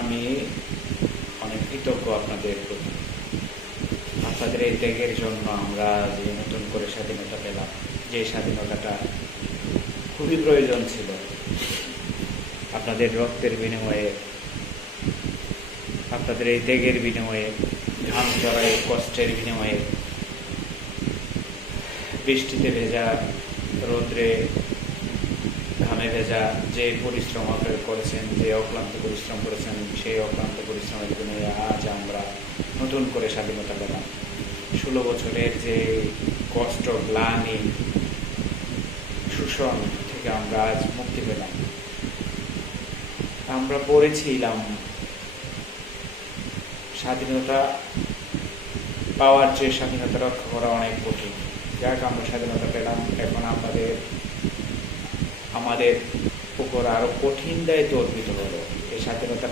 আমি অনেক কৃতজ্ঞ আপনাদের প্রতি। আপনাদের এই ত্যাগের জন্য আমরা যে নতুন করে স্বাধীনতা পেলাম, যে স্বাধীনতাটা খুবই প্রয়োজন ছিল। আপনাদের রক্তের বিনিময়ে, আপনাদের এই ত্যাগের বিনিময়ে, ঘাম ঝরায় কষ্টের বিনিময়ে, বৃষ্টিতে ভেজা, রৌদ্রে ঘামে ভেজা যে পরিশ্রম আপনারা করেছেন, যে অক্লান্ত পরিশ্রম করেছেন, সেই অক্লান্ত পরিশ্রমের বিনিময়ে আজ আমরা নতুন করে স্বাধীনতা পেলাম। 16 বছরের যে কষ্ট, গ্লানি, শোষণ থেকে আমরা আজ মুক্তি পেলাম। আমরা পড়েছিলাম স্বাধীনতা পাওয়ার চেয়ে স্বাধীনতা রক্ষা করা অনেক কঠিন। যাক, আমরা স্বাধীনতা পেলাম। এখন আমাদের উপর আরো কঠিন দায়িত্ব অর্পিত হলো। এই স্বাধীনতা